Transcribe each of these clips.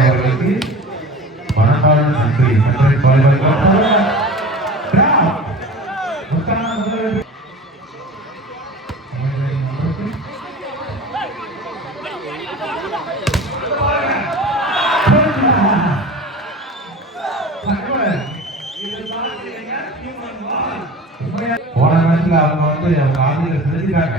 அவர்களுக்கு மனமார்ந்த நன்றி. போன நேரத்தில் அவங்க வந்து அவங்க ஆதியில் செலுத்திட்டாங்க.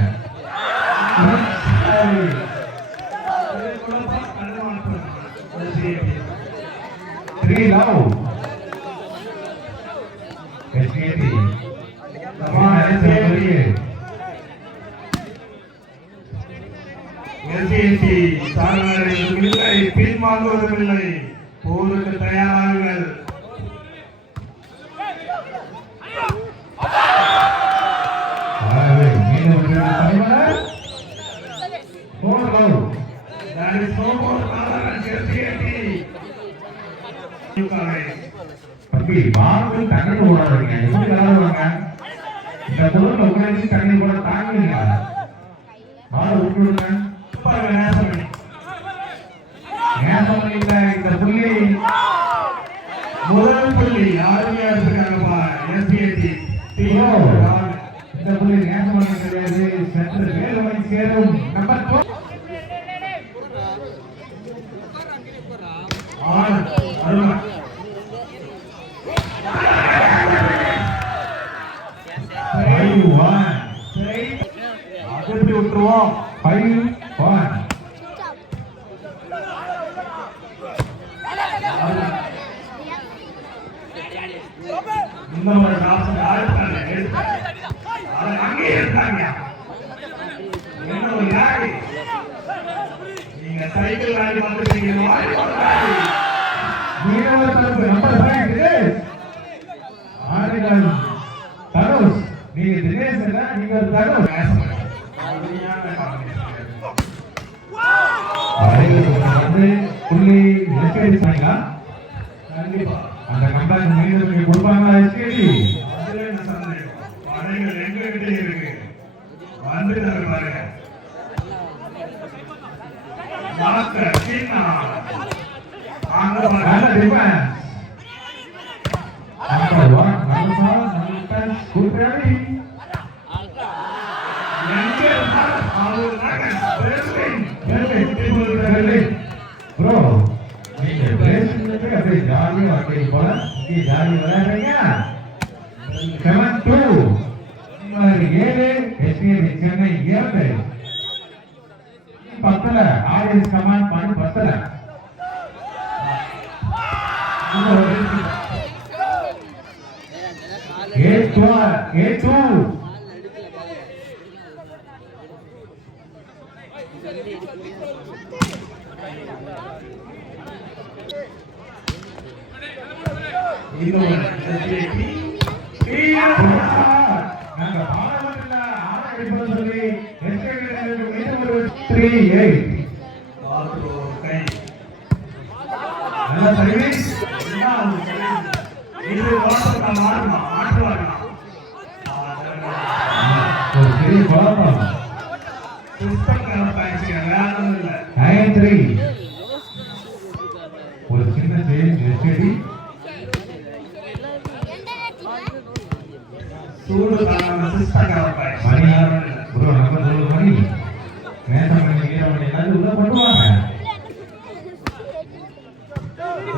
பின்வாங்குவதுமில்லை. போருக்கு தயாராகுங்கள். தண்ணி ஓடாதுங்க. இந்த பொருள் உட்காந்து தண்ணி போட தாங்குவீங்க. மாடு விட்டுடுங்க. இந்த புள்ளி முதல் புள்ளி யாருமே எடுத்துக்காங்கப்பா. இந்த புள்ளி நேசமணி கிடையாது. சற்று வேலுமணி சேரும். நம்பர் 4 அருணா எப்படி விட்டுருவோம். 5-1 இந்த ஒரு நாசம் ஆடுறாங்க. அங்கே இருக்காங்க. என்ன யாரு நீங்க சைக்கிள் ஆடி வந்துட்டீங்க. நம்பர் 5 ஆடுகள் தனுஷ். நீங்க தினேஷ் இல்ல, நீங்க ஒரு தனுஷ். புள்ளி எஸ்கேடி பண்ணீங்களா? கண்டிப்பா அந்த கம்பேக் மீண்டும் நீங்க கொடுப்பாங்களா? எஸ்கேடி படைகள் எங்ககிட்ட இருக்கு. வந்துட்டாரு பாருங்க. சென்னை 7 பத்தல. ஆர்எஸ் கமாண்ட் பண்ணி பத்தல. A2 நல்ல சர்வீஸ். இது வாசல் மாறுமா மாற்றுவாங்க. ஒரு பெரிய குழப்பம். புத்தகம் பயணிக்க வேலை இல்லை. 9-3 ஒரு சின்ன சேஞ்ச். எஸ்கேடி சூடு தான புத்தகம் பயணிக்க மணி ஒரு நம்பர் 1 மணி நேசமணி வீரமணி எல்லாம் உள்ள பண்ணுவாங்க.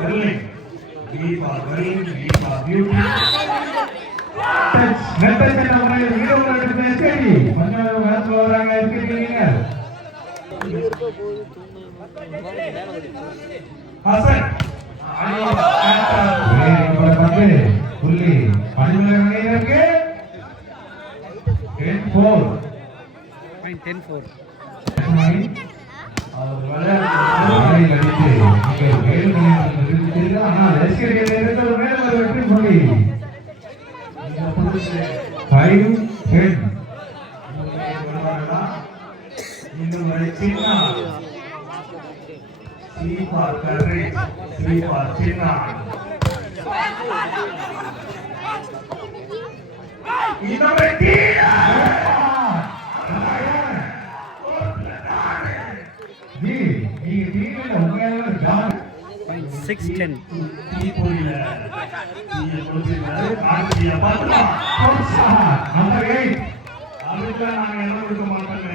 புள்ளி 10-4 6-10. தீப்பொறியில நீங்க கொடுத்திருக்காரு. கார்த்திகேயா பாத்துக்கலாம். நம்பர் 8 அதுக்கெல்லாம் நாங்க இடம் கொடுக்க மாட்டோங்க.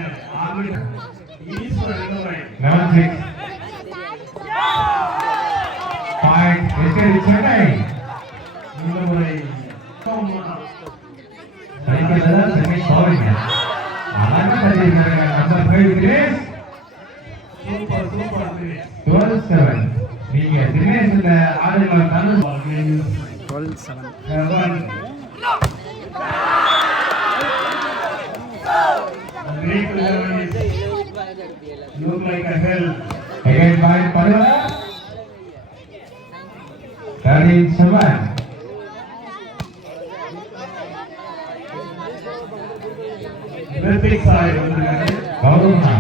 ஈஸ்வரன் இன்னொரு 11-6 பாயிண்ட் எஸ்கேடி சென்னை இந்த முறை சைக்கிள் சென்னை போவீங்க அழகா தெரியுங்க. நம்பர் 5 தினேஷ் சூப்பர் சூப்பர் 12-7 நீங்க தினேஷ்ல ஆடுகள தந்து 12-7. Great look like a hell. again by Padua 13-7 Ritik side வந்திருக்காரு. கௌரவனா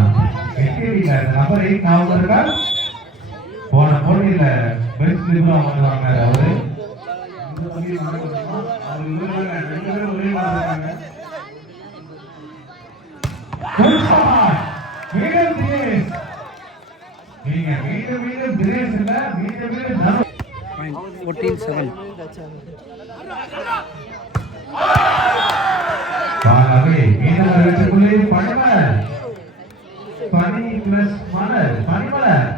எஸ்கேடில நம்பர் 8 ஞாபகம் இருக்கா? போன போட்டியில பெஸ்ட் லிபரா வந்தாங்க அவரு. இந்த தம்பி மாறணுமா? அவர் இவங்க ரெண்டு பேரும் ஒரே மாதிரி இருக்காங்க. மீண்டும் தினேஷ் நீங்க மீண்டும் தினேஷ் இல்ல மீண்டும் தனு Point 14-7. பாலவே மீண்டும் வரவேற்குள்ளே பணிமலர் பனி பிளஸ் மலர் பனிமலர்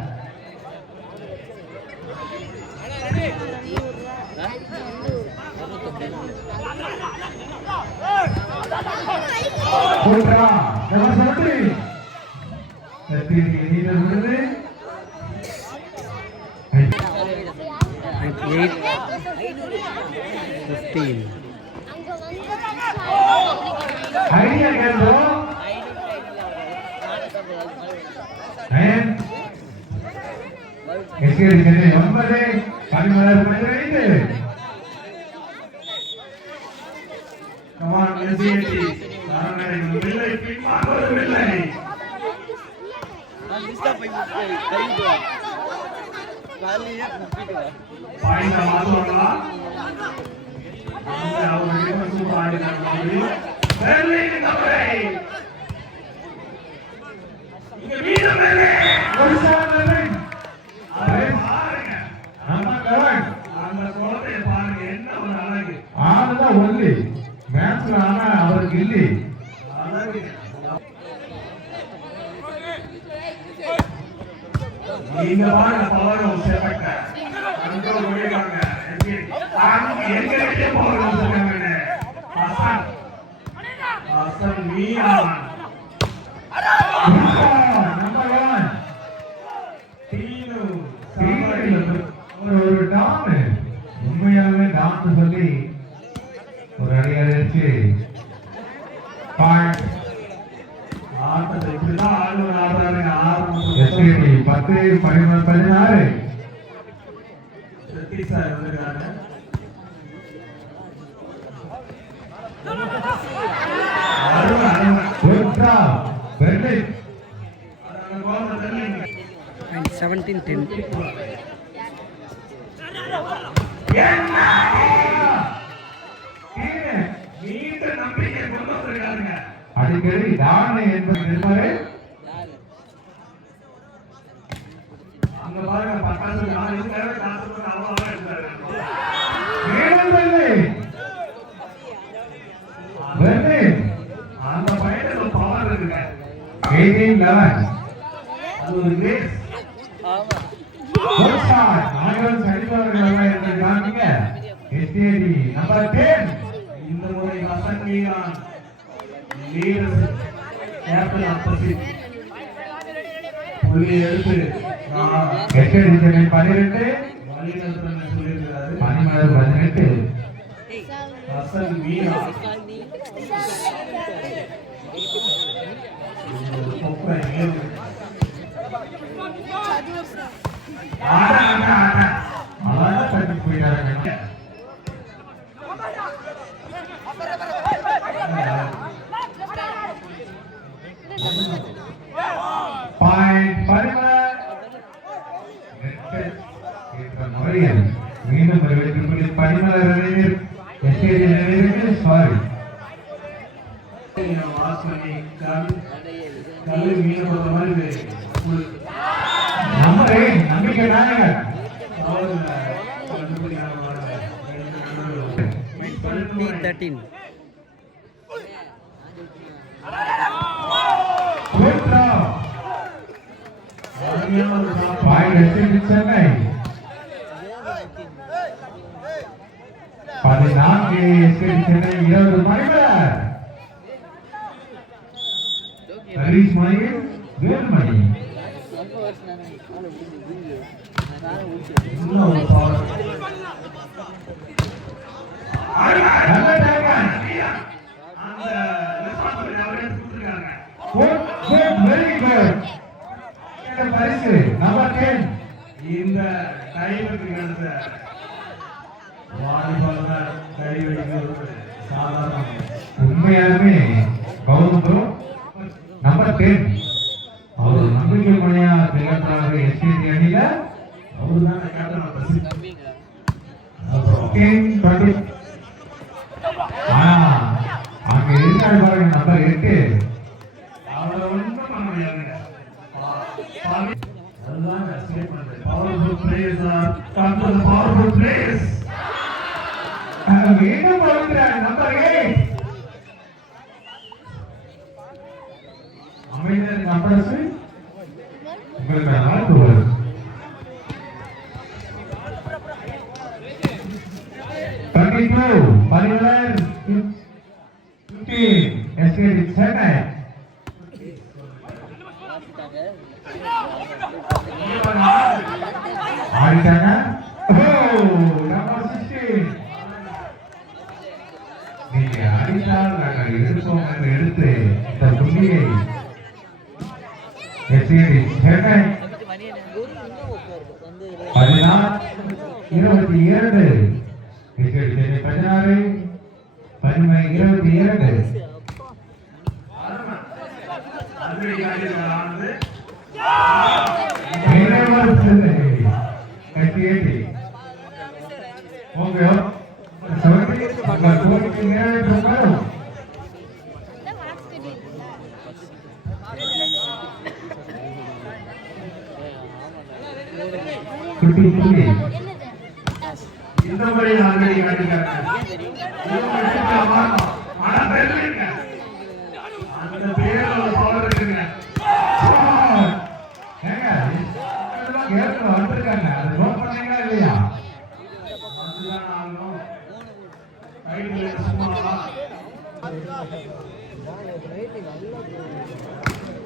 கூட்டா நம்ம சொல்லி எத்தனை நீங்க விடுது Point 8-15. ஐடியா கேள்வோ எஸ்கேடி Chennai 9 Panimalar 12 Come on, SCAT. Narayana வில்லை பின்மாறுவது வில்லை. பாயிண்ட மாத்துவாங்களா? அவங்க டிஃபென்ஸ் சூப்பர் ஆடினாங்க. பெர்லின் இந்த முறை. இங்க வீடு மேலே. ஒரு சாதனை அதை பாருங்க. நம்ம கவன் அந்த குழந்தைய பாருங்க என்ன ஒரு அழகு. ஆனதா ஒல்லி மேட்ச்ல ஆனா அவருக்கு இல்லை அழகு. நீங்க பாருங்க பவரும் செப்பட்ட. அங்க ஓடிவாங்க. எங்க கிட்டே பவரும் செப்பட்ட. ஹசன். ஹசன் மீனா. நம்பர் 1 தீனு. ஒரு டான் உண்மையாவே டான் சொல்லி ஒரு அடியார் வச்சு பாயிண்ட் ஆட்டத்தை இப்படிதான் ஆளுநர் ஆடுறாருங்க. எஸ்கேடி 10 16 சதீஷ் சார் வந்திருக்காங்க. உட்ரா பெர்லின் அந்த குழந்தை தெரியல. Point 17-10. நீண்ட நம்பிக்கை கொண்டு வந்திருக்காருங்க. அடிக்கடி டான் என்பது நிர்மலை அங்க பாருங்க பட்டாசு நான் இதுக்காக காசு அவ்வளவா இருந்தாரு. மேலும் பெர்லின் அந்த பையனுக்கு ஒரு பவர் இருக்குங்க. 18-11 அது ஒரு கிரேஸ். ஒரு ஷாட் ஆங்கிலம் சரிபார்க்க என்று காண்பீங்க எஸ்கேடி நம்பர் 10 இந்த முறை ஹசன் மீரான் லீடர் கேப்டன் அப்பசிட் புள்ளி எடுத்து எஸ்கேடி சென்னை 12 வழிநடத்துறேன்னு சொல்லியிருக்கிறாரு. பனிமலர் 18 ஹசன் மீரான் கொப்பை ஏழு. அழகா தட்டி போயிட்டாங்க பாயிண்ட் பரிமளர் முறையில் மீண்டும் வரவேற்று பரிமளர் எஸ்கேடி சாரி வாஷ் பண்ணி கல்லு மீன் போடுற மாதிரி நம்பரே நம்பிக்கை நாயகர் அவர் 13. Good throw. Point SKT Chennai. 14 SKT Chennai 20 மணிகள். ஹரிஷ் மணி வேல்மணி. இன்னொரு பவர். நல்ல டைம். அந்த ரெஸ்பான்சிபிலிட்டி அவரே கொடுத்துருக்காங்க. Good, good, very good. இந்த பரிசு நம்பர் 10. இந்த டைமுக்கு அடுத்த வாலிபால்ல கை வைக்கிறது சாதாரண உண்மையாலுமே கௌதம் ப்ரோ நம்பர் 10 அவர் நம்பிக்கை மணியா திகழ்றாரு எஸ்பிடி அணியில. அவர்தான் கேப்டன் ஆஃப் தி அங்க இருக்காரு பாருங்க நம்பர் 8. அவரை ஒன்றும் பண்ண முடியாதுங்க. அதுதான் statement. Powerful players R come to the powerful players. மீண்டும் வருகிறார் நம்பர் 8. அமைதியாக நம்பர் உங்களுக்கு வாழ்த்துவோம். சென்னை ஆடிட்டாங்க. நம்பர் 16 நீங்க அடித்தால் நாங்கள் எடுப்போம் என்று எடுத்து இந்த புள்ளியை எஸ்ஏடி சென்னை 16-22 எஸ்ஏடி சென்னை 16-22 இந்த முறை ஆல்ரெடி காட்டிட்டாங்க. அந்த பேர்ல ஒரு பவர் இருக்குங்க. வந்திருக்காங்க அது நோட் பண்ணீங்களா இல்லையா? அதுதான் ஆகணும். கைதுல சும்மாவா?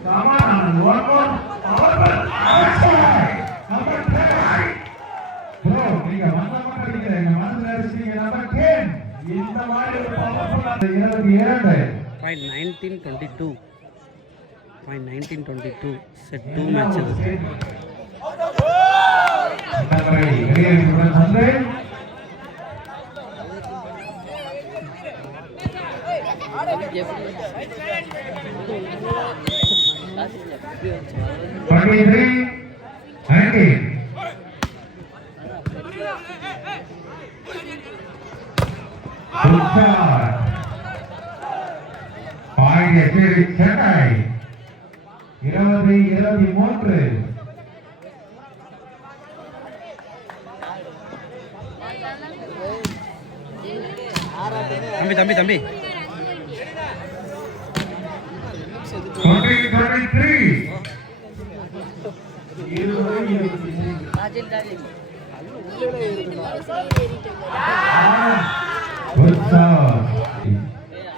Come on, one more powerful. Number 10. Bro, நீங்க வந்த மட்டும் அடிக்கல. எங்க மனசுல இருக்கீங்க நம்பர் 10. இந்த மாதிரி ஒரு powerful 22. Point 19-22. Point 19-22. Set 2 matches. நம்பரை வெளியேறியுடன் வந்து 23-19. சென்னை 20-23. தம்பி 20-23.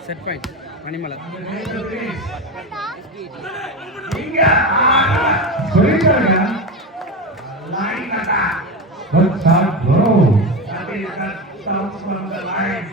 Set point. Animala. line attack. Good shot, bro. That is that comes from the line.